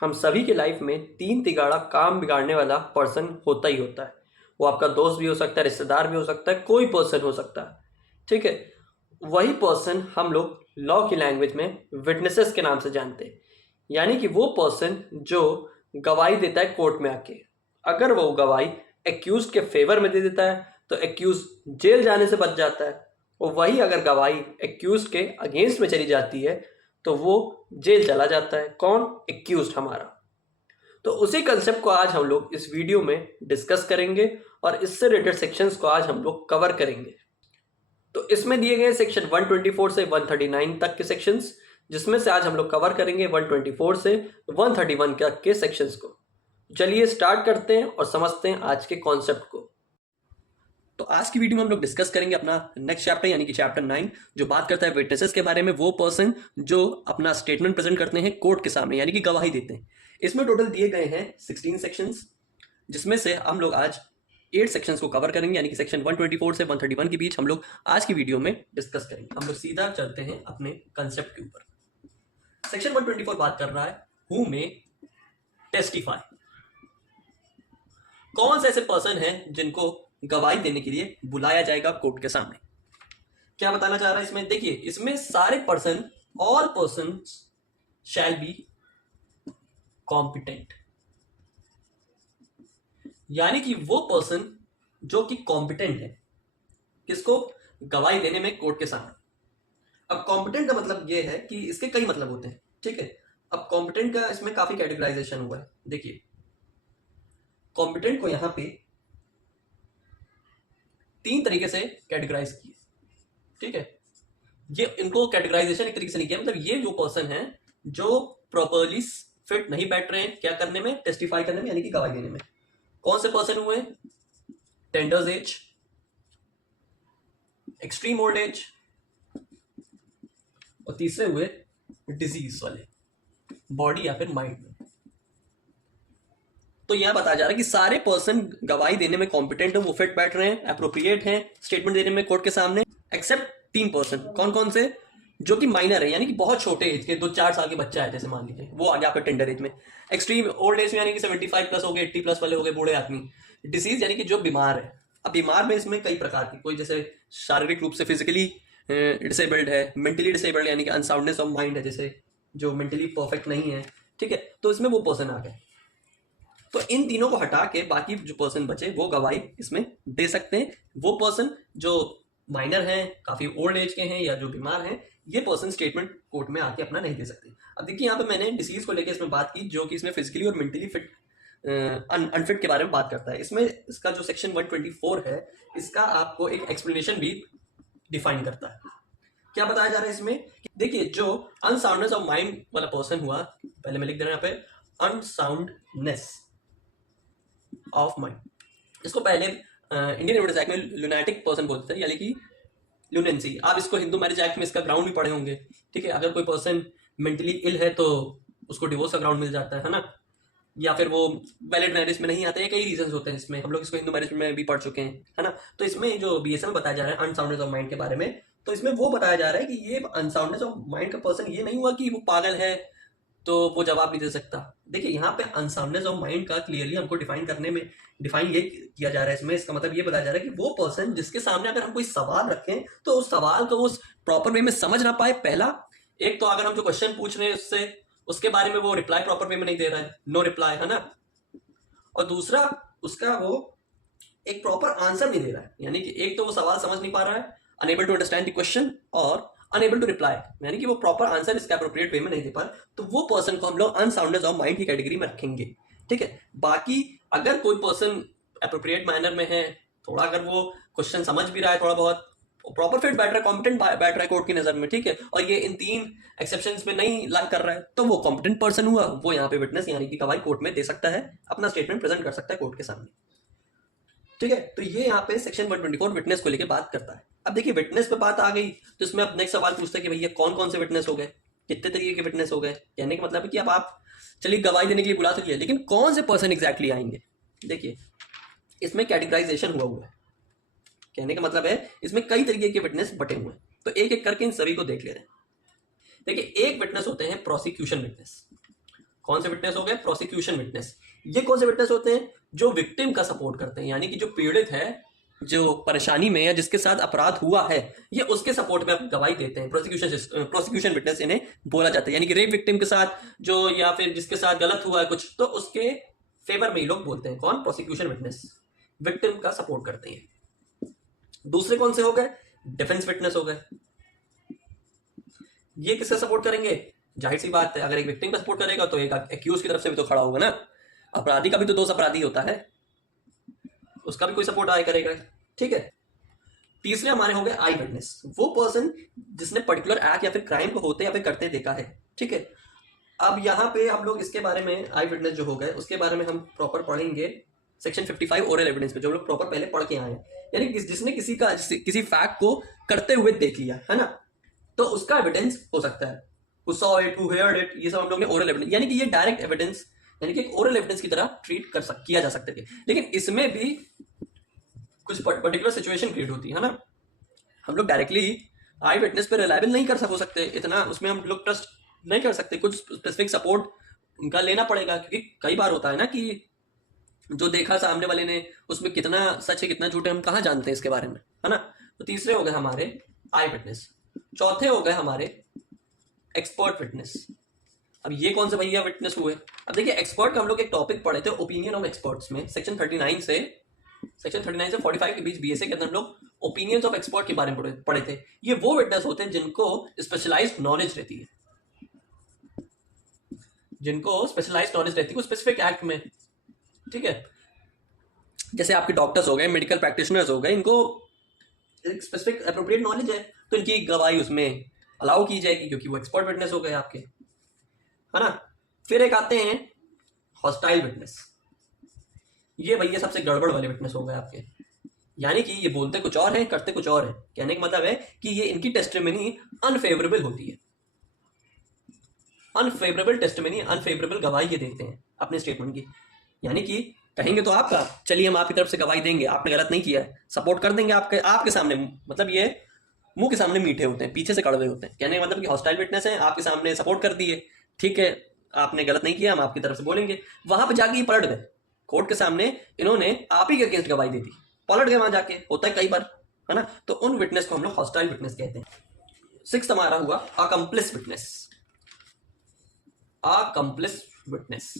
हम सभी के लाइफ में तीन तिगाड़ा काम बिगाड़ने वाला पर्सन होता ही होता है। वो आपका दोस्त भी हो सकता है, रिश्तेदार भी हो सकता है, कोई पर्सन हो सकता है। ठीक है, वही पर्सन हम लोग लॉ की लैंग्वेज में विटनेसेस के नाम से जानते हैं। यानी कि वो पर्सन जो गवाही देता है कोर्ट में आके। अगर वो गवाही एक्यूज के फेवर में दे देता है तो एक्यूज जेल जाने से बच जाता है, और वही अगर गवाही एक्यूज के अगेंस्ट में चली जाती है तो वो जेल चला जाता है। कौन? एक्यूज हमारा। तो उसी कंसेप्ट को आज हम लोग इस वीडियो में डिस्कस करेंगे और इससे रिलेटेड सेक्शंस को आज हम लोग कवर करेंगे। तो इसमें दिए गए सेक्शन 124 से 139 तक के सेक्शंस, जिसमें से आज हम लोग कवर करेंगे 124 से 131 तक के सेक्शंस को। चलिए स्टार्ट करते हैं और समझते हैं आज के कॉन्सेप्ट को। तो आज की वीडियो में हम लोग डिस्कस करेंगे अपना नेक्स्ट चैप्टर यानी कि चैप्टर 9, जो बात करता है विटनेसेस के बारे में। वो पर्सन जो अपना स्टेटमेंट प्रेजेंट करते हैं कोर्ट के सामने यानी कि गवाही देते हैं। इसमें टोटल दिए गए हैं 16 सेक्शंस, जिसमें से हम लोग आज 8 सेक्शंस को कवर करेंगे, यानी कि सेक्शन 124 से 131 के बीच हम लोग आज की वीडियो में डिस्कस करेंगे। हम लोग सीधा चलते हैं अपने कंसेप्ट के ऊपर। सेक्शन 124 बात कर रहा है हु मे टेस्टिफाई। कौन से ऐसे पर्सन हैं जिनको गवाही देने के लिए बुलाया जाएगा कोर्ट के सामने। क्या बताना चाह रहा है इसमें? देखिए, इसमें सारे person, all person shall be competent, यानी कि वो पर्सन जो कि कॉम्पिटेंट है किसको? गवाही देने में कोर्ट के सामने। अब कॉम्पिटेंट का मतलब ये है कि इसके कई मतलब होते हैं। ठीक है, अब कॉम्पिटेंट का इसमें काफी कैटेगराइजेशन हुआ है। देखिए, कॉम्पिटेंट को यहां पे 3 तरीके से कैटेगराइज किए। ठीक है, ये इनको कैटेगराइजेशन एक तरीके से नहीं किया, मतलब ये जो पर्सन है जो प्रॉपरली फिट नहीं बैठ रहे हैं क्या करने में? टेस्टिफाई करने में, यानी कि गवाही देने में। कौन से पर्सन हुए? Tenders age, extreme old age, और तीसरे हुए डिजीज वाले, बॉडी या फिर माइंड में। तो यह बताया जा रहा है कि सारे पर्सन गवाही देने में कॉम्पिटेंट है, वो फिट बैठ रहे हैं, अप्रोप्रिएट हैं स्टेटमेंट देने में कोर्ट के सामने, एक्सेप्ट 3 पर्सन। कौन कौन से? जो कि माइनर है, यानी कि बहुत छोटे एज के, 2-4 साल के बच्चा है जैसे मान लीजिए, वो आ गया आपका टेंडर एज में। एक्सट्रीम ओल्ड एज में यानी कि 75 प्लस हो गए, 80 प्लस वाले हो गए, बूढ़े आदमी। डिसीज यानी कि जो बीमार है। अब बीमार में इसमें कई प्रकार की, कोई जैसे शारीरिक रूप से फिजिकली डिसेबल्ड है, मेंटली डिसेबल्ड यानी कि अनसाउंडनेस ऑफ माइंड है, जैसे जो मेंटली परफेक्ट नहीं है। ठीक है, तो इसमें वो पर्सन आ गए। तो इन तीनों को हटा के बाकी जो पर्सन बचे वो गवाही इसमें दे सकते हैं। वो पर्सन जो माइनर हैं, काफी ओल्ड एज के हैं, या जो बीमार हैं, ये पर्सन स्टेटमेंट कोर्ट में आके अपना नहीं दे सकते। अब देखिए, यहाँ पे मैंने डिसीज को लेकर इसमें बात की, जो कि इसमें फिजिकली और मेंटली फिट अनफिट के बारे में बात करता है। इसमें इसका जो सेक्शन 124 है, इसका आपको एक एक्सप्लेनेशन भी डिफाइन करता है। क्या बताया जा रहा है इसमें? देखिए, जो अनसाउंडनेस ऑफ माइंड वाला पर्सन हुआ, पहले मैं लिख दे रहा हूं यहाँ पे, अनसाउंडनेस ऑफ माइंड। इसको पहले इंडियन एविडेंस एक्ट में लुनैटिक पर्सन बोलते हैं, यानी कि लुनेंसी। आप इसको हिंदू मैरिज एक्ट में इसका ग्राउंड भी पढ़े होंगे। ठीक है, अगर कोई पर्सन मेंटली इल है तो उसको डिवोर्स का ग्राउंड मिल जाता है ना, या फिर वो वैलिड मैरिज में नहीं आते हैं। कई रीजंस होते हैं इसमें, हम लोग इसको हिंदू मैरिज में भी पढ़ चुके हैं, है ना। तो इसमें जो बीएसएम बताया जा रहा है अनसाउंडनेस ऑफ माइंड के बारे में, तो इसमें वो बताया जा रहा है कि ये अनसाउंडनेस ऑफ माइंड का पर्सन ये नहीं हुआ कि वो पागल है तो वो जवाब नहीं दे सकता। देखिए, यहाँ पे अनसाउंडनेस ऑफ माइंड का क्लियरली हमको डिफाइन ये किया जा रहा है इसमें। इसका मतलब ये बताया जा रहा है कि वो पर्सन जिसके सामने अगर हम कोई सवाल रखें तो उस सवाल को वो प्रॉपर वे में समझ ना पाए। पहला, एक तो अगर हम जो क्वेश्चन पूछ रहे हैं उससे उसके बारे में वो रिप्लाई प्रॉपर वे में नहीं दे रहा है, नो रिप्लाई, है ना। और दूसरा, उसका वो एक प्रॉपर आंसर नहीं दे रहा है, यानी कि एक तो वो सवाल समझ नहीं पा रहा है, unable to understand the question, और अनेबल टू रिप्लाई, यानी कि वो प्रॉपर आंसर इसका एप्रोप्रिएट वे में नहीं दे पा रहा। तो वो पर्सन को हम लोग अनसाउंडनेस ऑफ माइंड की कैटेगरी में रखेंगे। ठीक है, बाकी अगर कोई पर्सन एप्रोप्रिएट मैनर में है, थोड़ा अगर वो क्वेश्चन समझ भी रहा है, थोड़ा बहुत प्रॉपर फिट बैठ रहा है, कॉम्पिटेंट बैठ रहा है कोर्ट की नजर में, ठीक है, और ये इन 3 एक्सेप्शंस में नहीं लाइक कर रहा है, तो वो कॉम्पिटेंट पर्सन हुआ। वो यहाँ पे विटनेस यानी कि गवाही कोर्ट में दे सकता है, अपना स्टेटमेंट प्रेजेंट कर सकता है कोर्ट के सामने। ठीक है, तो ये यहाँ पे सेक्शन 124 विटनेस को लेकर बात करता है। अब देखिए, विटनेस पे बात आ गई तो इसमें अब नेक्स्ट सवाल पूछता है कि भैया कौन कौन से विटनेस हो गए, कितने तरीके के विटनेस हो गए। कहने का मतलब है कि अब आप चलिए गवाही देने के लिए बुला तो लिया, लेकिन कौन से पर्सन एग्जैक्टली आएंगे। देखिए, इसमें कैटेगराइजेशन हुआ है। कहने का मतलब है इसमें कई तरीके के विटनेस बटे हुए हैं, तो एक एक करके इन सभी को देख ले रहे हैं। देखिए, एक विटनेस होते हैं प्रोसिक्यूशन विटनेस। कौन से विटनेस हो गए? Prosecution witness. ये कौन से विटनेस होते हैं? जो विक्टिम का सपोर्ट करते हैं, यानी कि जो पीड़ित है, जो परेशानी में या जिसके साथ अपराध हुआ है, ये उसके सपोर्ट में गवाही देते हैं। प्रोसिक्यूशन विटनेस इन्हें बोला जाता है। यानी कि रेप विक्टिम के साथ जो, या फिर जिसके साथ गलत हुआ है कुछ, तो उसके फेवर में ये लोग बोलते हैं। कौन? प्रोसिक्यूशन विटनेस, विक्टिम का सपोर्ट करते हैं। दूसरे कौन से हो गए? डिफेंस विटनेस हो गए। ये किसका सपोर्ट करेंगे? जाहिर सी बात है, अगर एक विक्टिम का सपोर्ट करेगा तो एक एक्यूज की तरफ से भी तो खड़ा होगा ना। अपराधी का भी तो दोष अपराधी होता है, उसका भी कोई सपोर्ट आया करेगा। ठीक है। तीसरे हमारे हो गए आई विटनेस, वो पर्सन जिसने पर्टिकुलर एक्ट या फिर क्राइम को होते या फिर करते देखा है। ठीक है। अब यहाँ पे हम लोग इसके बारे में, आई विटनेस जो हो गए उसके बारे में हम प्रॉपर पढ़ेंगे सेक्शन 55 ओरल एविडेंस में, जो लोग प्रॉपर पहले पढ़ के आए हैं। यानी जिसने किसी फैक्ट को करते हुए देख लिया है ना, तो उसका एविडेंस हो सकता है। who saw it, who heard it, ये सब हम लोग ने ओरल एविडेंस, यानी कि ये डायरेक्ट एविडेंस, यानी कि एक ओरल एविडेंस की तरह ट्रीट किया जा सकते थे। लेकिन इसमें भी कुछ पर्टिकुलर सिचुएशन क्रिएट होती है ना। हम लोग डायरेक्टली आई विटनेस पे रिलायबल नहीं कर सकते, इतना उसमें हम लोग ट्रस्ट नहीं कर सकते। कुछ स्पेसिफिक सपोर्ट उनका लेना पड़ेगा, क्योंकि कई बार होता है ना कि जो देखा सामने वाले ने, उसमें कितना सच है कितना झूठ है हम कहाँ जानते हैं इसके बारे में, है ना। तो तीसरे हो गए हमारे आई विटनेस। चौथे हो गए हमारे एक्सपर्ट विटनेस। अब ये कौन से भैया विटनेस हुए? अब देखिए, एक्सपर्ट का हम लोग एक टॉपिक पढ़े थे ओपिनियन ऑफ एक्सपर्ट्स में, सेक्शन 39 से 45 के बीच बीएसए के अंदर हम लोग ओपिनियंस ऑफ एक्सपर्ट के बारे में पढ़े थे। ये वो विटनेस होते हैं जिनको स्पेशलाइज्ड नॉलेज रहती है, जिनको स्पेशलाइज्ड नॉलेज रहती है कुछ स्पेसिफिक एक्ट में। ठीक है। जैसे आपके डॉक्टर्स हो गए, मेडिकल प्रैक्टिशनर्स हो गए, इनको एक स्पेसिफिक एप्रोप्रिएट नॉलेज है, तो इनकी गवाही उसमें अलाउ की जाएगी, क्योंकि वो एक्सपर्ट विटनेस हो गए आपके, है ना। फिर एक आते हैं हॉस्टाइल विटनेस। ये भैया सबसे गड़बड़ वाले विटनेस हो गए आपके, यानी कि ये बोलते कुछ और है, करते कुछ और है। कहने का मतलब है कि ये इनकी टेस्टिमनी अनफेवरेबल होती है, अनफेवरेबल टेस्टिमनी, अनफेवरेबल गवाही ये देते हैं अपने स्टेटमेंट की। यानी कि कहेंगे तो आपका, चलिए हम आपकी तरफ से गवाही देंगे, आपने गलत नहीं किया है, सपोर्ट कर देंगे आपके सामने, मतलब ये मुंह के सामने मीठे होते हैं, पीछे से कड़वे होते हैं। कहने का मतलब कि हॉस्टाइल विटनेस है, आपके सामने सपोर्ट कर दिए, ठीक है, आपने गलत नहीं किया, हम आपकी तरफ से बोलेंगे। वहां पर जाके ये पलट गए कोर्ट के सामने, इन्होंने आप ही के अगेंस्ट गवाही दी थी, पलट गए वहां जाके, होता है कई बार, है ना। तो उन विटनेस को हम लोग हॉस्टाइल विटनेस कहते हैं। सिक्स्थ हमारा हुआ अकम्प्लिस विटनेस। अकम्प्लिस विटनेस,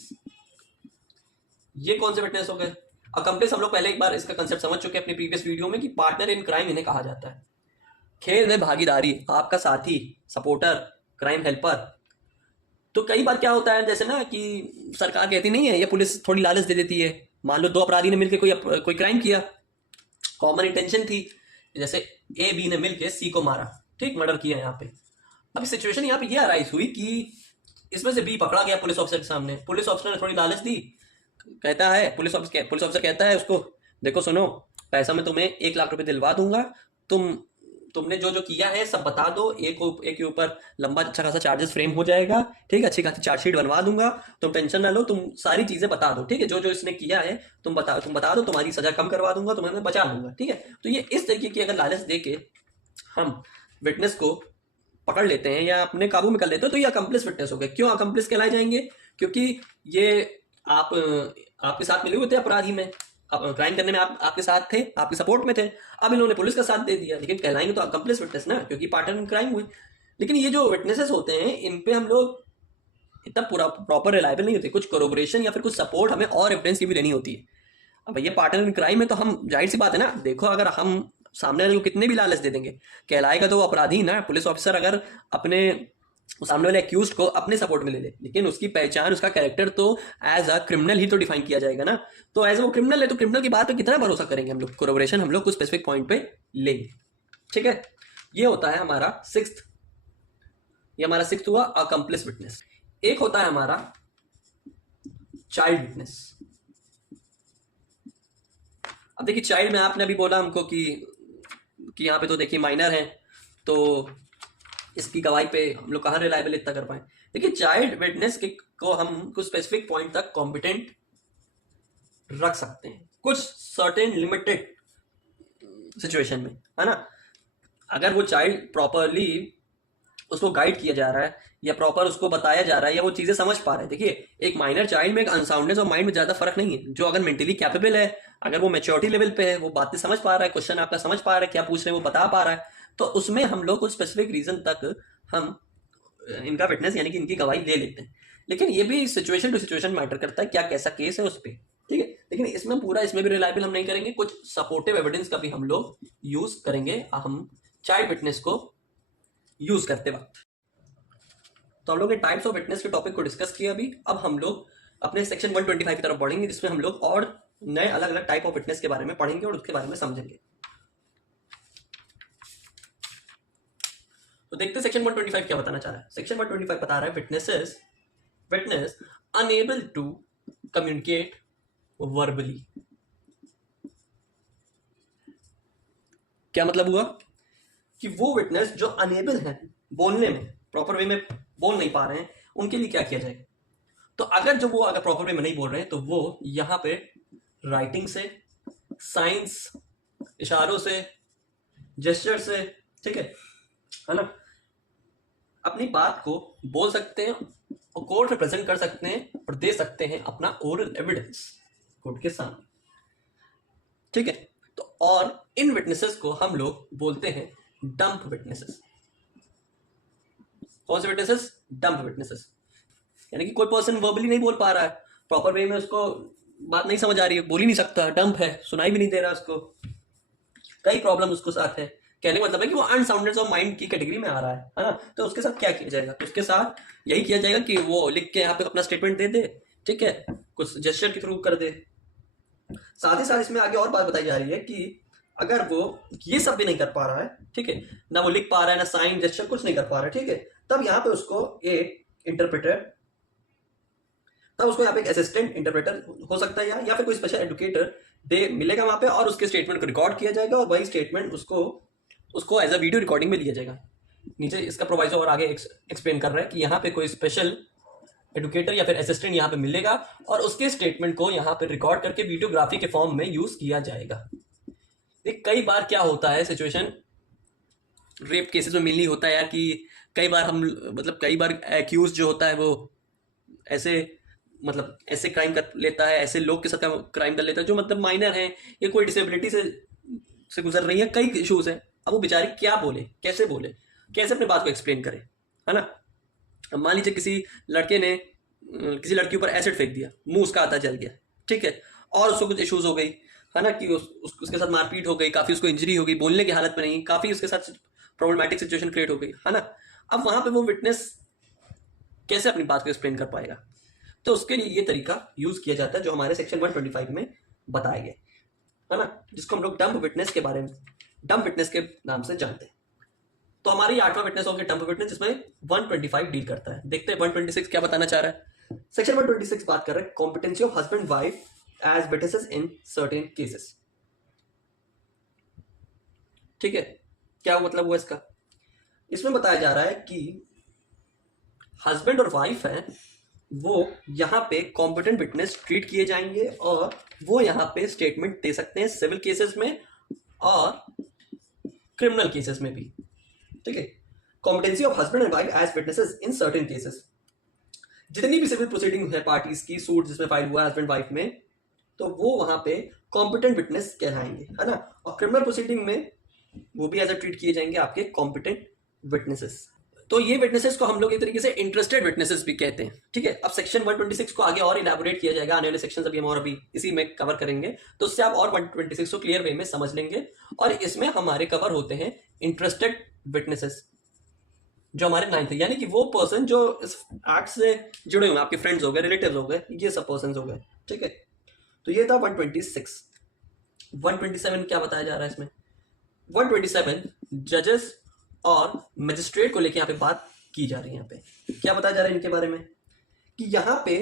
ये कौन से विटनेस हो गए? अकम्प्लिस हम लोग पहले एक बार इसका कंसेप्ट समझ चुके हैं अपनी प्रीवियस वीडियो में, कि पार्टनर इन क्राइम इन्हें कहा जाता है। खेल में भागीदारी, आपका साथी, सपोर्टर, क्राइम हेल्पर। तो कई बार क्या होता है, जैसे ना कि सरकार कहती नहीं है या पुलिस थोड़ी लालच दे देती है, मान लो दो अपराधी ने मिलकर कोई क्राइम किया, कॉमन इंटेंशन थी, जैसे ए बी ने मिलकर सी को मारा, ठीक, मर्डर किया यहाँ पे। अब सिचुएशन यहाँ पे ये अराइज हुई कि इसमें से बी पकड़ा गया पुलिस ऑफिसर के सामने, पुलिस ऑफिसर ने थोड़ी लालच दी, कहता है पुलिस ऑफिसर कहता है उसको, देखो सुनो, पैसा मैं तुम्हें 1 लाख रुपए दिलवा दूंगा, तुमने जो जो किया है सब बता दो, एक के ऊपर लंबा अच्छा खासा चार्जेस फ्रेम हो जाएगा, ठीक है, अच्छी खासी चार्जशीट बनवा दूंगा, तुम टेंशन ना लो, तुम सारी चीजें बता दो, ठीक है, जो जो इसने किया है तुम बता दो, तुम्हारी सजा कम करवा दूंगा, तुम्हें बचा लूंगा, ठीक है। तो ये इस तरीके की अगर लालच दे के हम विटनेस को पकड़ लेते हैं या अपने काबू में कर लेते हैं, तो ये अकम्प्लिस विटनेस हो गए। क्यों अकम्प्लिस कहलाए जाएंगे? क्योंकि ये आपके साथ मिले हुए थे अपराधी में, क्राइम करने में आपके साथ थे, आपके सपोर्ट में थे, अब इन्होंने पुलिस का साथ दे दिया, लेकिन कहलाएंगे तो अकम्प्लिस विटनेस ना, क्योंकि पार्टनर इन क्राइम हुए। लेकिन ये जो विटनेसेस होते हैं, इन पे हम लोग इतना पूरा प्रॉपर रिलायबल नहीं होते, कुछ कोरोबोरेशन या फिर कुछ सपोर्ट हमें और एविडेंस की भी लेनी होती है। अब भैया पार्टनर इन क्राइम है तो हम, जाहिर सी बात है ना, देखो अगर हम सामने वाले को कितने भी लालच दे देंगे, कहलाएगा तो वो अपराधी ना। पुलिस ऑफिसर अगर अपने सामने वाले एक्यूज्ड को अपने सपोर्ट में ले ले, लेकिन उसकी पहचान, उसका कैरेक्टर तो एज अ क्रिमिनल ही तो डिफाइन किया जाएगा ना। तो एज वो क्रिमिनल है, तो क्रिमिनल की बात पे कितना भरोसा करेंगे हम लोग? कोरोबोरेशन हम लोग कुछ स्पेसिफिक पॉइंट पे लेंगे, ठीक है। ये होता है हमारा सिक्स्थ, ये हमारा सिक्स्थ हुआ अकम्प्लिस विटनेस। एक होता है हमारा चाइल्ड विटनेस। अब देखिए, चाइल्ड में आपने अभी बोला हमको कि यहाँ पे तो देखिए माइनर है, तो इसकी गवाही पे हम लोग कहाँ रिलायबल इतना कर पाए। देखिए, चाइल्ड विटनेस को हम कुछ स्पेसिफिक पॉइंट तक कॉम्पिटेंट रख सकते हैं, कुछ सर्टेन लिमिटेड सिचुएशन में, है ना। अगर वो चाइल्ड प्रॉपरली उसको गाइड किया जा रहा है, या प्रॉपर उसको बताया जा रहा है या वो चीजें समझ पा रहा है। देखिए, एक माइनर चाइल्ड में एक अनसाउंडनेस और माइंड में ज्यादा फर्क नहीं है। जो अगर मेंटली कैपेबल है, अगर वो मेच्योरिटी लेवल पे है, वो बातें समझ पा रहा है, क्वेश्चन आपका समझ पा रहा है, क्या पूछ रहे हैं वो बता पा रहा है, तो उसमें हम लोग कुछ स्पेसिफिक रीजन तक हम इनका विटनेस यानी कि इनकी गवाही ले लेते हैं। लेकिन ये भी सिचुएशन टू सिचुएशन मैटर करता है, क्या कैसा केस है उस पर, ठीक है। लेकिन इसमें भी रिलायबल हम नहीं करेंगे, कुछ सपोर्टिव एविडेंस का भी हम लोग यूज करेंगे हम चाइल्ड विटनेस को यूज करते वक्त। तो हम लोग टाइप्स ऑफ विटनेस के टॉपिक को डिस्कस किया अभी। अब हम लोग अपने सेक्शन 125 की तरफ बढ़ेंगे, जिसमें हम लोग और नए अलग अलग टाइप ऑफ विटनेस के बारे में पढ़ेंगे और उसके बारे में समझेंगे। तो देखते हैं सेक्शन 125 क्या बताना चाह रहा है। सेक्शन 125 बता रहा है witness unable to communicate verbally. क्या मतलब हुआ कि वो विटनेस जो अनेबल है बोलने में, प्रॉपर वे में बोल नहीं पा रहे हैं, उनके लिए क्या किया जाएगा। तो अगर प्रॉपर वे में नहीं बोल रहे हैं तो वो यहां पे राइटिंग से, साइंस, इशारों से, जेस्चर से, ठीक है ना, अपनी बात को बोल सकते हैं और कोर्ट में प्रेजेंट कर सकते हैं और दे सकते हैं अपना ओरल एविडेंस कोर्ट के सामने, ठीक है। तो और इन विटनेसेस को हम लोग बोलते हैं डंप विटनेसेस। कौन से विटनेसेस? Dump witnesses. यानी कि कोई पर्सन वर्बली नहीं बोल पा रहा है, प्रॉपर वे में उसको बात नहीं समझ आ रही है, बोल ही नहीं सकता, डंप है, सुनाई भी नहीं दे रहा उसको, कई प्रॉब्लम उसको साथ है। कहने का मतलब है कि वो अनसाउंडनेस ऑफ माइंड की कैटेगरी में आ रहा है ना। तो उसके साथ क्या किया जाएगा? तो उसके साथ यही किया जाएगा कि वो लिख के यहाँ पे अपना स्टेटमेंट दे दे, ठीक है, कुछ जेस्चर के थ्रू कर दे। साथ ही साथ इसमें आगे और बात बताई जा रही है कि अगर वो ये सब भी नहीं कर पा रहा है, ठीक है, ना वो लिख पा रहा है, ना साइन जेस्चर कुछ नहीं कर पा रहा है, ठीक है, तब यहाँ पे उसको एक इंटरप्रेटर, तब उसको यहाँ पे एक असिस्टेंट इंटरप्रेटर हो सकता है या फिर कोई स्पेशल एडुकेटर दे मिलेगा वहां पे, और उसके स्टेटमेंट को रिकॉर्ड किया जाएगा और वही स्टेटमेंट उसको एज अ वीडियो रिकॉर्डिंग में लिया जाएगा। नीचे इसका प्रोवाइजो और आगे एक्सप्लेन कर रहा है कि यहाँ पे कोई स्पेशल एडुकेटर या फिर असिस्टेंट यहाँ पे मिलेगा और उसके स्टेटमेंट को यहाँ पे रिकॉर्ड करके वीडियोग्राफी के फॉर्म में यूज किया जाएगा। कई बार क्या होता है सिचुएशन, रेप केसेस में मिलनी होता है यार, कि कई बार एक्यूज जो होता है वो ऐसे क्राइम कर लेता है, ऐसे लोग के साथ क्राइम कर लेता है जो माइनर है या कोई डिसेबिलिटी से गुजर रही है, कई इश्यूज हैं। अब वो बेचारी क्या बोले, कैसे अपने बात को एक्सप्लेन करे, है ना। अब मान लीजिए किसी लड़के ने किसी लड़की ऊपर एसिड फेंक दिया, मुंह उसका आधा जल गया, ठीक है, और उसको कुछ इश्यूज हो गई, है ना, कि उसके साथ मारपीट हो गई, काफी उसको इंजरी हो गई, बोलने की हालत में नहीं, काफी उसके साथ प्रॉब्लमैटिक सिचुएशन क्रिएट हो गई, है ना। अब वहां पे वो विटनेस कैसे अपनी बात को एक्सप्लेन कर पाएगा? तो उसके लिए ये तरीका यूज किया जाता है जो हमारे सेक्शन 125 में बताया गया, है ना, जिसको हम लोग डंप विटनेस के नाम से जानते हैं। तो हमारी 8वां विटनेस हो गया डंप विटनेस, जिसमें 125 डील करता है। देखते हैं 126 क्या बताना चाह रहा है। सेक्शन 126 बात कर रहे हैं competency of husband wife as witnesses in certain cases, ठीक है। क्या मतलब हुआ इसका? इसमें बताया जा रहा है कि हस्बैंड और वाइफ है, वो यहाँ पे कॉम्पिटेंट विटनेस ट्रीट किए जाएंगे और वो यहाँ पे स्टेटमेंट दे सकते हैं सिविल केसेस में और क्रिमिनल केसेस में भी, ठीक है। Competency of husband and wife as witnesses in certain cases, जितनी भी सिविल प्रोसीडिंग है पार्टीज की, सूट जिसमें फाइल हुआ हस्बैंड वाइफ में, तो वो वहां पे कॉम्पिटेंट विटनेस कहलाएंगे, है ना। और क्रिमिनल प्रोसीडिंग में वो भी एज अ ट्रीट किए जाएंगे आपके कॉम्पिटेंट विटनेसेस। तो ये विटनेसेस को हम लोग एक तरीके से इंटरेस्टेड विटनेसेस भी कहते हैं, ठीक है। अब सेक्शन 126 को आगे और इलैबोरेट किया जाएगा, आने वाले सेक्शन अभी हम और अभी इसी में कवर करेंगे, तो उससे आप और 126 को क्लियर वे में समझ लेंगे। और इसमें हमारे कवर होते हैं इंटरेस्टेड विटनेसेस, जो हमारे 9th, यानी कि वो पर्सन जो इस एक्ट से जुड़े हुए, आपके फ्रेंड्स हो गए, रिलेटिव्स हो गए, ये सब पर्सन हो गए, ठीक है। तो ये था 126। 127 क्या बताया जा रहा है इसमें? 127 जजेस और मजिस्ट्रेट को लेके यहाँ पे बात की जा रही है। यहाँ पे क्या बताया जा रहा है इनके बारे में कि यहाँ पे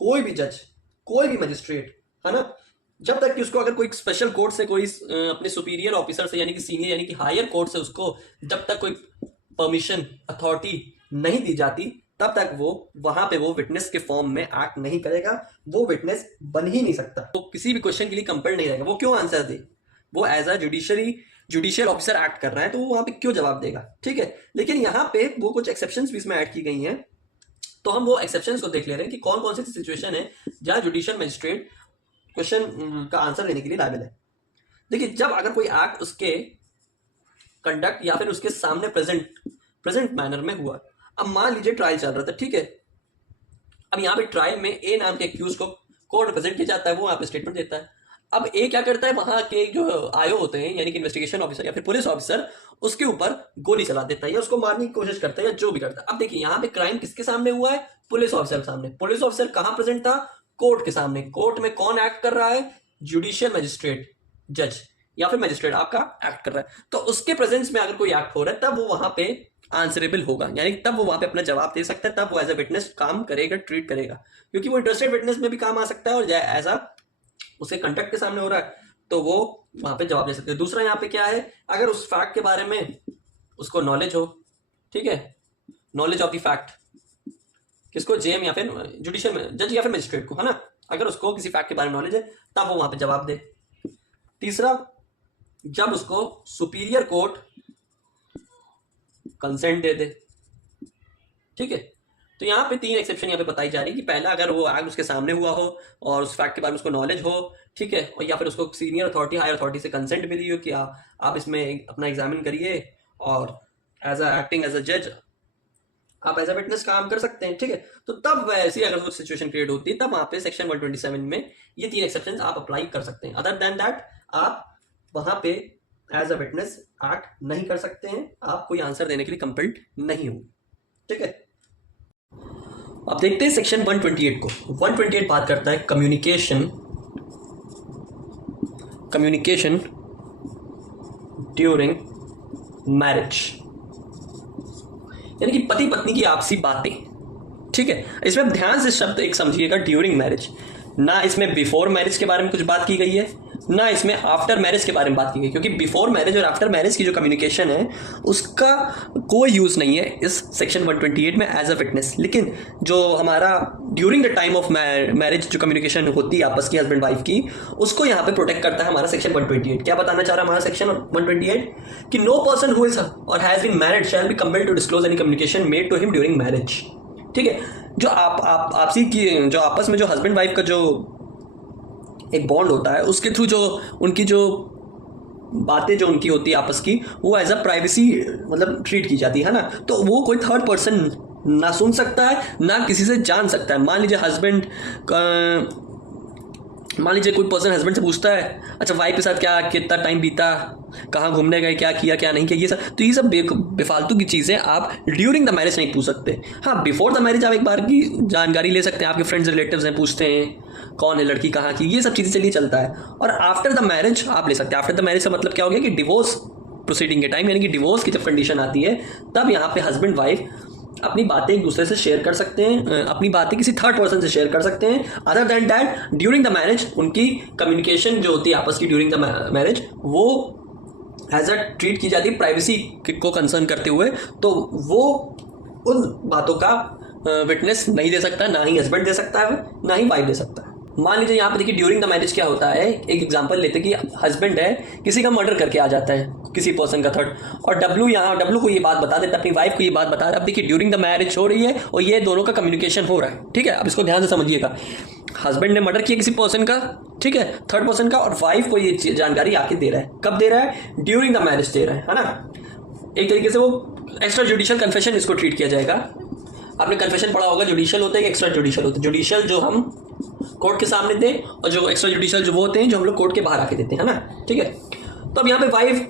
कोई भी जज, कोई भी मजिस्ट्रेट, है ना, जब तक कि उसको अगर कोई स्पेशल कोर्ट से, कोई अपने सुपीरियर ऑफिसर से, यानी कि सीनियर यानी कि हायर कोर्ट से उसको जब तक कोई परमिशन, अथॉरिटी नहीं दी जाती, तब तक वो वहां पे वो विटनेस के फॉर्म में एक्ट नहीं करेगा, वो विटनेस बन ही नहीं सकता। वो किसी भी क्वेश्चन के लिए कंपेल्ड नहीं रहेगा। वो क्यों आंसर दे? वो as a judiciary judicial officer act कर रहा है तो वो वहां पे क्यों जवाब देगा, ठीक है। लेकिन यहाँ पे वो कुछ एक्सेप्शंस भी इसमें ऐड की गई हैं, तो हम वो एक्सेप्शंस को देख ले रहे हैं कि कौन कौन सी सिचुएशन है जहां जुडिशियल मजिस्ट्रेट क्वेश्चन का आंसर देने के लिए लायबल है। देखिए, जब अगर कोई एक्ट उसके कंडक्ट या फिर उसके सामने प्रेजेंट मैनर में हुआ। अब मान लीजिए ट्रायल चल रहा था, ठीक है। अब यहाँ पे ट्रायल में ए नाम के एक्यूज को कोर्ट प्रेजेंट किया जाता है, वो यहाँ पे स्टेटमेंट देता है। अब ए क्या करता है, वहां के जो आयो होते हैं यानी कि इन्वेस्टिगेशन ऑफिसर या फिर पुलिस ऑफिसर, उसके ऊपर गोली चला देता है या उसको मारने की कोशिश करता है या जो भी करता है। अब देखिए, यहाँ पे क्राइम किसके सामने हुआ है, पुलिस ऑफिसर के सामने। पुलिस ऑफिसर कहाँ प्रेजेंट था, कोर्ट के सामने। कोर्ट में कौन एक्ट कर रहा है, जुडिशियल मजिस्ट्रेट, जज या फिर मजिस्ट्रेट आपका एक्ट कर रहा है। तो उसके प्रेजेंस में अगर कोई एक्ट हो रहा है तब वो वहां पे आंसरेबल होगा, यानी तब वो वहां पे अपना जवाब दे सकता है, तब वो एज अ विटनेस काम करेगा, ट्रीट करेगा, क्योंकि वो इंटरेस्टेड विटनेस में भी काम आ सकता है और एज अ उसके कंटेक्ट के सामने हो रहा है तो वो वहां पे जवाब दे सकते हैं। दूसरा यहाँ पे क्या है, अगर उस फैक्ट के बारे में उसको नॉलेज हो, ठीक है, नॉलेज ऑफ द फैक्ट, किसको, जेएम या फिर जुडिशियल जज या फिर मजिस्ट्रेट को, है ना। अगर उसको किसी फैक्ट के बारे में नॉलेज है तब वो वहां पे जवाब दे। तीसरा, जब उसको सुपीरियर कोर्ट कंसेंट दे दे, ठीक है। तो यहाँ पे 3 एक्सेप्शन यहाँ पे बताई जा रही है कि पहला, अगर वो एक्ट उसके सामने हुआ हो और उस फैक्ट के बारे में उसको नॉलेज हो, ठीक है, और या फिर उसको सीनियर अथॉरिटी, हायर अथॉरिटी से कंसेंट मिली हो कि आप इसमें अपना एग्जामिन करिए और एज एक्टिंग एज अ जज आप एज अ विटनेस काम कर सकते हैं, ठीक है। तो तब वैसी अगर कुछ सिचुएशन क्रिएट होती है तब वहां पे सेक्शन 127 में ये 3 एक्सेप्शन आप अप्लाई कर सकते हैं। अदर देन दैट आप वहां पे एज अ विटनेस एक्ट नहीं कर सकते हैं, आप कोई आंसर देने के लिए कंपेल्ड नहीं हो, ठीक है। अब देखते हैं सेक्शन 128 को। 128 बात करता है कम्युनिकेशन ड्यूरिंग मैरिज, यानी कि पति पत्नी की आपसी बातें, ठीक है। इसमें ध्यान से शब्द एक समझिएगा, ड्यूरिंग मैरिज। ना इसमें बिफोर मैरिज के बारे में कुछ बात की गई है, ना इसमें आफ्टर मैरिज के बारे में बात की गई, क्योंकि बिफोर मैरिज और आफ्टर मैरिज की जो कम्युनिकेशन है उसका कोई यूज नहीं है इस सेक्शन 128 में एज अ विटनेस। लेकिन जो हमारा during the time of marriage जो कम्युनिकेशन होती है आपस की हस्बैंड वाइफ की, उसको यहाँ पे प्रोटेक्ट करता है हमारा सेक्शन 128। क्या बताना चाह रहा है हमारा सेक्शन 128 कि नो पर्सन हु इज और has been married shall be compelled to disclose any communication made to him during marriage, ठीक है। जो आपसी की जो आपस में जो हस्बैंड वाइफ का जो एक बॉन्ड होता है उसके थ्रू जो उनकी जो बातें जो उनकी होती है आपस की, वो एज अ प्राइवेसी मतलब ट्रीट की जाती है ना। तो वो कोई थर्ड पर्सन ना सुन सकता है ना किसी से जान सकता है। मान लीजिए कोई पर्सन हस्बैंड से पूछता है, अच्छा वाइफ के साथ क्या कितना टाइम बीता, कहाँ घूमने गए, क्या किया क्या नहीं किया, ये सब। तो ये सब बेफालतू की चीज़ें आप ड्यूरिंग द मैरिज नहीं पूछ सकते। हाँ, बिफोर द मैरिज आप एक बार की जानकारी ले सकते हैं, आपके फ्रेंड्स रिलेटिव्स हैं, पूछते हैं कौन है लड़की, कहाँ की, ये सब चीज़ें चलिए चलता है। और आफ्टर द मैरिज आप ले सकते हैं। आफ्टर द मैरिज का मतलब क्या हो गया कि डिवोर्स प्रोसीडिंग के टाइम, यानी कि डिवोर्स की जब कंडीशन आती है तब यहाँ पे हस्बैंड वाइफ अपनी बातें एक दूसरे से शेयर कर सकते हैं, अपनी बातें किसी थर्ड पर्सन से शेयर कर सकते हैं। Other than that during the marriage उनकी कम्युनिकेशन जो होती है आपस की ड्यूरिंग द मैरिज, वो एज अ ट्रीट की जाती है प्राइवेसी को कंसर्न करते हुए। तो वो उन बातों का विटनेस नहीं दे सकता, ना ही हस्बैंड दे सकता है, ना ही वाइफ दे सकता है। मान लीजिए यहाँ पे देखिए ड्यूरिंग द मैरिज क्या होता है, एक एग्जांपल लेते हैं कि हस्बैंड है, किसी का मर्डर करके आ जाता है किसी पर्सन का थर्ड, और डब्लू को ये बात बता देता है, अपनी वाइफ को ये बात बता रहा है। अब देखिए ड्यूरिंग द मैरिज हो रही है और ये दोनों का कम्युनिकेशन हो रहा है, ठीक है। अब इसको ध्यान से समझिएगा, हस्बैंड ने मर्डर किया किसी पर्सन का, ठीक है, थर्ड पर्सन का, और वाइफ को ये जानकारी आके दे रहा है। कब दे रहा है, ड्यूरिंग द मैरिज दे रहा है ना। एक तरीके से वो एक्स्ट्रा जुडिशियल कन्फेशन इसको ट्रीट किया जाएगा। आपने कन्फेशन पढ़ा होगा, जुडिशियल होते हैं कि एक्स्ट्रा जुडिशियल होते हैं। जुडिशियल जो हम कोर्ट के सामने दे, और जो एक्स्ट्रा जुडिशियल जो वो होते हैं जो हम लोग कोर्ट के बाहर आके देते हैं ना, ठीक है। तो अब यहाँ पे वाइफ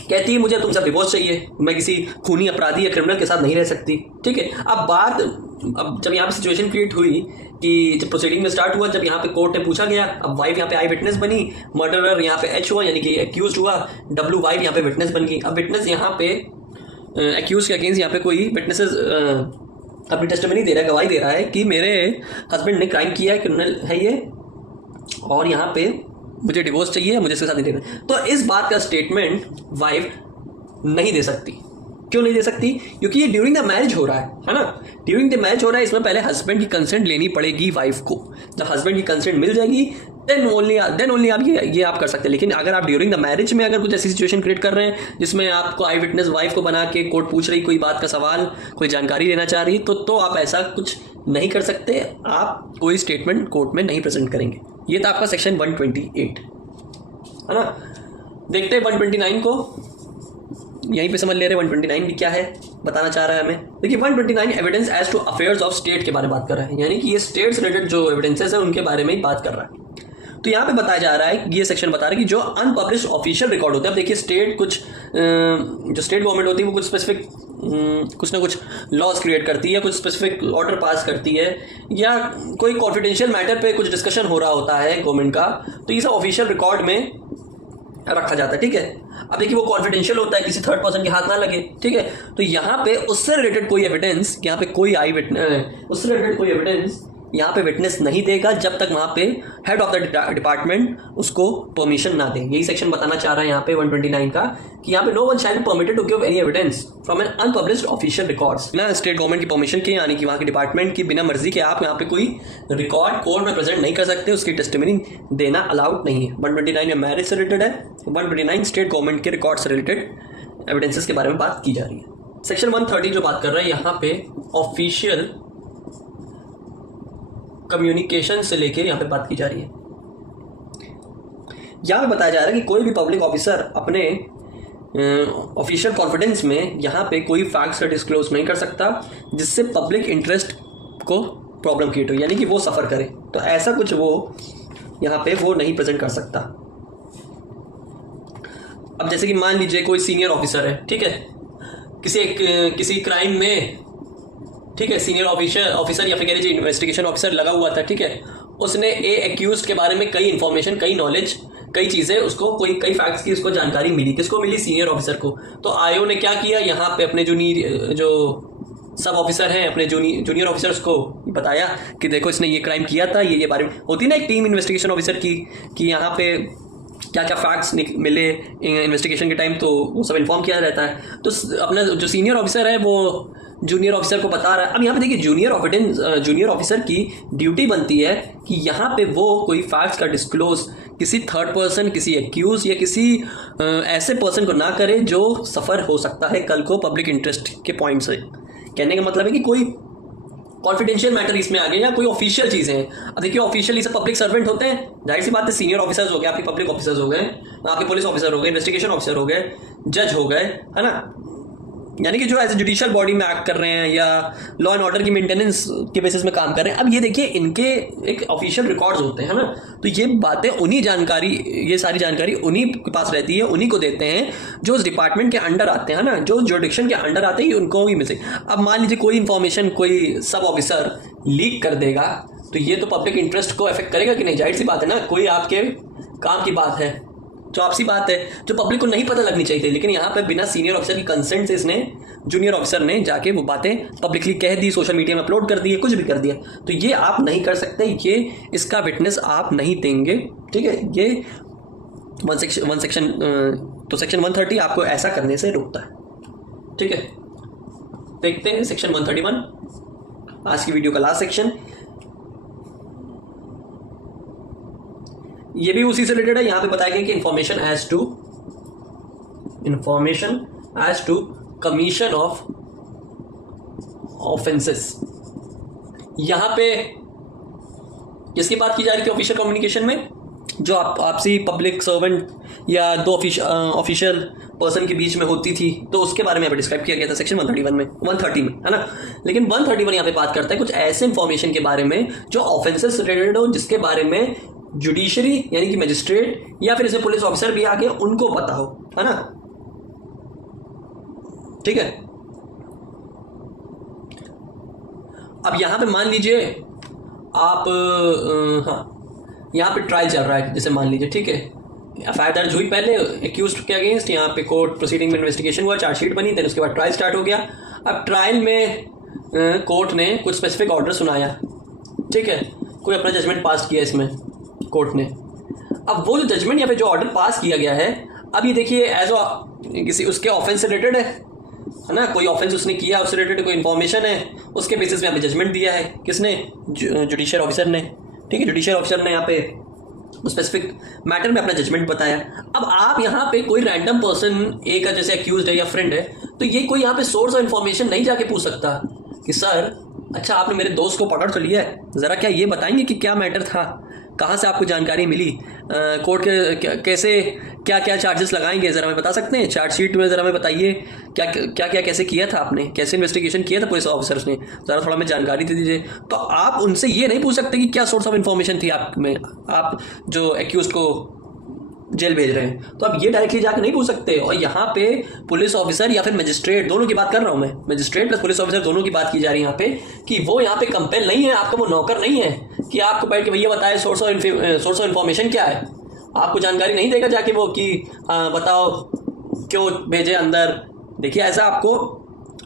कहती है मुझे तुमसे डिवोर्स चाहिए, मैं किसी खूनी अपराधी या क्रिमिनल के साथ नहीं रह सकती, ठीक है। अब जब यहाँ पे सिचुएशन क्रिएट हुई कि जब प्रोसीडिंग में स्टार्ट हुआ, जब यहाँ पे कोर्ट ने पूछा गया, अब वाइफ यहाँ पे आई विटनेस बनी, मर्डरर यहाँ पे एच हुआ यानी कि एक्यूज हुआ, डब्ल्यू वाइफ यहाँ पे विटनेस बन गई। अब विटनेस यहाँ पे एक्यूज के अगेंस्ट यहाँ पे कोई विटनेसेस अपनी टेस्टिमनी दे रहा है, गवाही दे रहा है कि मेरे हस्बैंड ने क्राइम किया है, क्रिमिनल है ये, और यहाँ पे मुझे डिवोर्स चाहिए, मुझे इसके साथ नहीं देना। तो इस बात का स्टेटमेंट वाइफ नहीं दे सकती। क्यों नहीं दे सकती? क्योंकि ये ड्यूरिंग द मैरिज हो रहा है ना। ड्यूरिंग द मैरिज हो रहा है, इसमें पहले हस्बैंड की कंसेंट लेनी पड़ेगी वाइफ को। जब हस्बैंड की कंसेंट मिल जाएगी देन ओनली आप ये आप कर सकते हैं। लेकिन अगर आप ड्यूरिंग द मैरिज में अगर कुछ ऐसी सिचुएशन क्रिएट कर रहे हैं जिसमें आपको आई विटनेस वाइफ को बना के कोर्ट पूछ रही, कोई बात का सवाल, कोई जानकारी लेना चाह रही, तो आप ऐसा कुछ नहीं कर सकते, आप कोई स्टेटमेंट कोर्ट में नहीं प्रेजेंट करेंगे। ये था आपका सेक्शन 128, है ना। देखते हैं 129 को, यहीं पे समझ ले रहे हैं 129 भी क्या है, बताना चाह रहा है हमें। देखिए 129 evidence as to affairs of state के बारे में बात कर रहा है, यानी कि ये स्टेट से रिलेटेड जो एविडेंसेस है उनके बारे में ही बात कर रहा है। तो यहाँ पे बताया जा रहा है, ये सेक्शन बता रहा है कि जो अनपब्लिश्ड ऑफिशियल रिकॉर्ड होते हैं, अब देखिए स्टेट कुछ जो स्टेट गवर्नमेंट होती है वो कुछ स्पेसिफिक कुछ ना कुछ लॉज क्रिएट करती है, कुछ स्पेसिफिक ऑर्डर पास करती है, या कोई कॉन्फिडेंशियल मैटर पे कुछ डिस्कशन हो रहा होता है गवर्नमेंट का, तो ये सब ऑफिशियल रिकॉर्ड में रखा जाता है, ठीक है। अब देखिए वो कॉन्फिडेंशियल होता है, किसी थर्ड पर्सन के हाथ ना लगे, ठीक है। तो यहाँ पे उससे रिलेटेड कोई एविडेंस, यहाँ पे कोई उससे रिलेटेड कोई एविडेंस यहाँ पे विटनेस नहीं देगा जब तक वहाँ पे हेड ऑफ द डिपार्टमेंट उसको परमिशन ना दे। यही सेक्शन बताना चाह रहा है यहाँ पे 129 का, कि यहाँ पे no one shall be permitted to give any evidence from an unpublished official records, ना स्टेट गवर्नमेंट की परमिशन के, यानी कि वहाँ के डिपार्टमेंट की बिना मर्जी के आप यहाँ पे कोई रिकॉर्ड कोर्ट में प्रेजेंट नहीं कर सकते, उसकी टेस्टिमनी देना अलाउड नहीं है। 129 में मैरिज से रिलेटेड है, 129 स्टेट गवर्नमेंट के रिकॉर्ड से रिलेटेड एविडेंसेस के बारे में बात की जा रही है। सेक्शन 130 जो बात कर रहा है यहाँ पे ऑफिशियल कम्युनिकेशन से लेके यहाँ पे बात की जा रही है। यहाँ पे बताया जा रहा है कि कोई भी पब्लिक ऑफिसर अपने ऑफिशियल कॉन्फिडेंस में यहाँ पे कोई फैक्ट्स डिस्क्लोज नहीं कर सकता जिससे पब्लिक इंटरेस्ट को प्रॉब्लम क्रिएट हो, यानी कि वो सफ़र करे, तो ऐसा कुछ वो यहाँ पे वो नहीं प्रेजेंट कर सकता। अब जैसे कि मान लीजिए कोई सीनियर ऑफिसर है, ठीक है, किसी क्राइम में, ठीक है, सीनियर ऑफिसर या फिर कह लीजिए इन्वेस्टिगेशन ऑफिसर लगा हुआ था, ठीक है, उसने एक्यूज्ड के बारे में कई इन्फॉर्मेशन, कई नॉलेज, कई चीज़ें उसको कई फैक्ट्स की उसको जानकारी मिली, किसको मिली, सीनियर ऑफिसर को। तो आईओ ने क्या किया, यहाँ पे अपने जो सब ऑफिसर हैं, अपने जूनियर ऑफिसर्स को बताया कि देखो इसने ये क्राइम किया था, ये बारे में होती ना एक टीम इन्वेस्टिगेशन ऑफिसर की, कि यहाँ पे क्या क्या फैक्ट्स मिले इन्वेस्टिगेशन के टाइम, तो वो सब इन्फॉर्म किया रहता है। तो अपना जो सीनियर ऑफिसर है वो जूनियर ऑफिसर को बता रहा है। अब यहाँ पे देखिए जूनियर ऑफिसर की ड्यूटी बनती है कि यहाँ पे वो कोई फैक्ट्स का डिस्क्लोज किसी थर्ड पर्सन, किसी एक्यूज या किसी ऐसे पर्सन को ना करे जो सफ़र हो सकता है कल को पब्लिक इंटरेस्ट के पॉइंट से। कहने का मतलब है कि कोई कॉन्फिडेंशियल मैटर इसमें आ गए या कोई ऑफिशियल चीज़ें हैं। अब देखिए ऑफिशियल ये पब्लिक सर्वेंट होते हैं, जाहिर सी बात है, सीनियर ऑफिसर्स हो गए, आपके पब्लिक ऑफिसर्स हो गए, आपके पुलिस ऑफिसर हो गए, इन्वेस्टिगेशन ऑफिसर हो गए, जज हो गए, है ना, यानी कि जो एज ए जुडिशियल बॉडी में एक्ट कर रहे हैं या लॉ एंड ऑर्डर की मेंटेनेंस के बेसिस में काम कर रहे हैं। अब ये देखिए इनके एक ऑफिशियल रिकॉर्ड्स होते हैं, है ना, तो ये बातें उन्हीं जानकारी, ये सारी जानकारी उन्हीं के पास रहती है, उन्हीं को देते हैं जो उस डिपार्टमेंट के अंडर आते हैं, है ना, जो जुडिक्शन के अंडर आते हैं, उनको भी मिले। अब मान लीजिए कोई इन्फॉर्मेशन कोई सब ऑफिसर लीक कर देगा, तो ये तो पब्लिक इंटरेस्ट को अफेक्ट करेगा कि नहीं, जाहिर सी बात है ना, कोई आपके काम की बात है, जो आपसी बात है, जो पब्लिक को नहीं पता लगनी चाहिए थी, लेकिन यहाँ पे बिना सीनियर ऑफिसर की कंसेंट से इसने जूनियर ऑफिसर ने जाके वो बातें पब्लिकली कह दी, सोशल मीडिया में अपलोड कर दिए, कुछ भी कर दिया, तो ये आप नहीं कर सकते, ये इसका विटनेस आप नहीं देंगे, ठीक है। ये वन सेक्शन तो सेक्शन 130 आपको ऐसा करने से रोकता है, ठीक है। देखते हैं सेक्शन 131, आज की वीडियो का लास्ट सेक्शन, ये भी उसी से रिलेटेड है। यहाँ पे बताया गया कि information as to commission of offences, यहाँ पे किसकी बात की जा रही थी ऑफिशियल कम्युनिकेशन में, जो आपसी पब्लिक सर्वेंट या दो ऑफिशियल पर्सन के बीच में होती थी, तो उसके बारे में यहाँ पे डिस्क्राइब किया गया था सेक्शन 130 में, है ना। लेकिन 131 यहाँ पे बात करता है कुछ ऐसे इंफॉर्मेशन के बारे में जो ऑफेंसेस रिलेटेड हो, जिसके बारे में जुडिशरी यानी कि मजिस्ट्रेट या फिर इसमें पुलिस ऑफिसर भी आके उनको पता हो, है ना, ठीक है। अब यहां पे मान लीजिए आप यहाँ पे ट्रायल चल रहा है, जैसे मान लीजिए, ठीक है, एफआईआर दर्ज हुई पहले एक्यूज्ड के अगेंस्ट, यहाँ पे कोर्ट प्रोसीडिंग में इन्वेस्टिगेशन हुआ, चार्जशीट बनी, देन उसके बाद ट्रायल स्टार्ट हो गया। अब ट्रायल में कोर्ट ने कुछ स्पेसिफिक ऑर्डर सुनाया, ठीक है, कोई अपना जजमेंट पास किया इसमें कोर्ट ने। अब वो जो जजमेंट या फिर जो ऑर्डर पास किया गया है, अब ये देखिए एज किसी उसके ऑफेंस से रिलेटेड है ना, कोई ऑफेंस उसने किया, उससे रिलेटेड कोई इन्फॉर्मेशन है, उसके बेसिस में यहाँ पे जजमेंट दिया है, किसने, जुडिशियल ऑफिसर ने, ठीक है। जुडिशियल ऑफिसर ने यहाँ पे स्पेसिफिक मैटर में अपना जजमेंट बताया। अब आप यहाँ पे कोई रैंडम पर्सन ए का जैसे अक्यूज्ड है या फ्रेंड है, तो ये कोई यहाँ पे सोर्स ऑफ इन्फॉर्मेशन नहीं जाके पूछ सकता कि सर अच्छा आपने मेरे दोस्त को पकड़ तो लिया है, ज़रा क्या ये बताएंगे कि क्या मैटर था, कहाँ से आपको जानकारी मिली, कोर्ट के कैसे क्या क्या चार्जेस लगाएंगे, ज़रा हमें बता सकते हैं, चार्जशीट में ज़रा हमें बताइए क्या क्या क्या कैसे किया था आपने, कैसे इन्वेस्टिगेशन किया था पुलिस ऑफिसर्स ने, ज़रा थोड़ा हमें जानकारी दे दीजिए। तो आप उनसे ये नहीं पूछ सकते कि क्या सोर्स ऑफ इन्फॉर्मेशन थी आप में, आप जो एक्यूज को जेल भेज रहे हैं, तो आप ये डायरेक्टली जाकर नहीं पूछ सकते। और यहाँ पे पुलिस ऑफिसर या फिर मजिस्ट्रेट, दोनों की बात कर रहा हूँ मैं, मजिस्ट्रेट प्लस पुलिस ऑफिसर दोनों की बात की जा रही है यहाँ पे, कि वो यहाँ पे कंपेल नहीं है, आपका वो नौकर नहीं है कि आपको बैठ के भैया बताए सोर्स ऑफ इन्फॉर्मेशन क्या है, आपको जानकारी नहीं देगा जाके वो कि बताओ क्यों भेजे अंदर। देखिए ऐसा आपको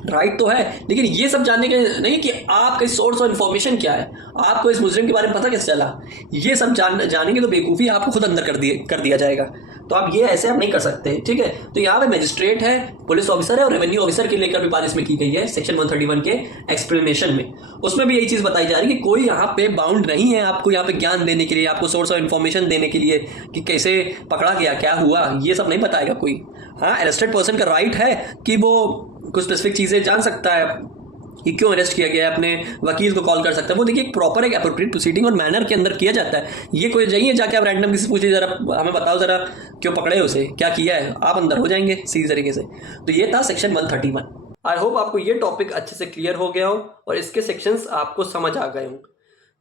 राइट तो है, लेकिन ये सब जानने के नहीं कि आपका सोर्स ऑफ इन्फॉर्मेशन क्या है, आपको इस मुजरिम के बारे में पता कैसे चला, ये सब जानेंगे तो बेवकूफ़ी आपको खुद अंदर कर दिया जाएगा। तो आप ये ऐसे आप नहीं कर सकते, ठीक है। तो यहाँ पे मजिस्ट्रेट है, पुलिस ऑफिसर है और रेवेन्यू ऑफिसर के लेकर भी बात इसमें की गई है सेक्शन 131 के एक्सप्लेनेशन में। उसमें भी यही चीज़ बताई जा रही है कि कोई यहाँ पे बाउंड नहीं है आपको यहाँ पे ज्ञान देने के लिए, आपको सोर्स ऑफ इन्फॉर्मेशन देने के लिए कि कैसे पकड़ा गया, क्या हुआ, ये सब नहीं बताएगा कोई। हाँ, अरेस्टेड पर्सन का राइट है कि वो कुछ स्पेसिफिक चीज़ें जान सकता है कि क्यों अरेस्ट किया गया है, अपने वकील को कॉल कर सकता है। वो देखिए एक प्रॉपर एक एप्रोप्रिएट प्रोसीडिंग और मैनर के अंदर किया जाता है। ये कोई जाइए जाके आप रैंडम किसी पूछिए जरा हमें बताओ जरा क्यों पकड़े उसे, क्या किया है, आप अंदर हो जाएंगे सीधी तरीके से। तो ये था सेक्शन 131। आई होप आपको ये टॉपिक अच्छे से क्लियर हो गया हो और इसके सेक्शंस आपको समझ आ गए हों।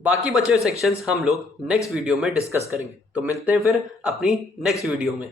बाकी बचे हुए सेक्शंस हम लोग नेक्स्ट वीडियो में डिस्कस करेंगे। तो मिलते हैं फिर अपनी नेक्स्ट वीडियो में।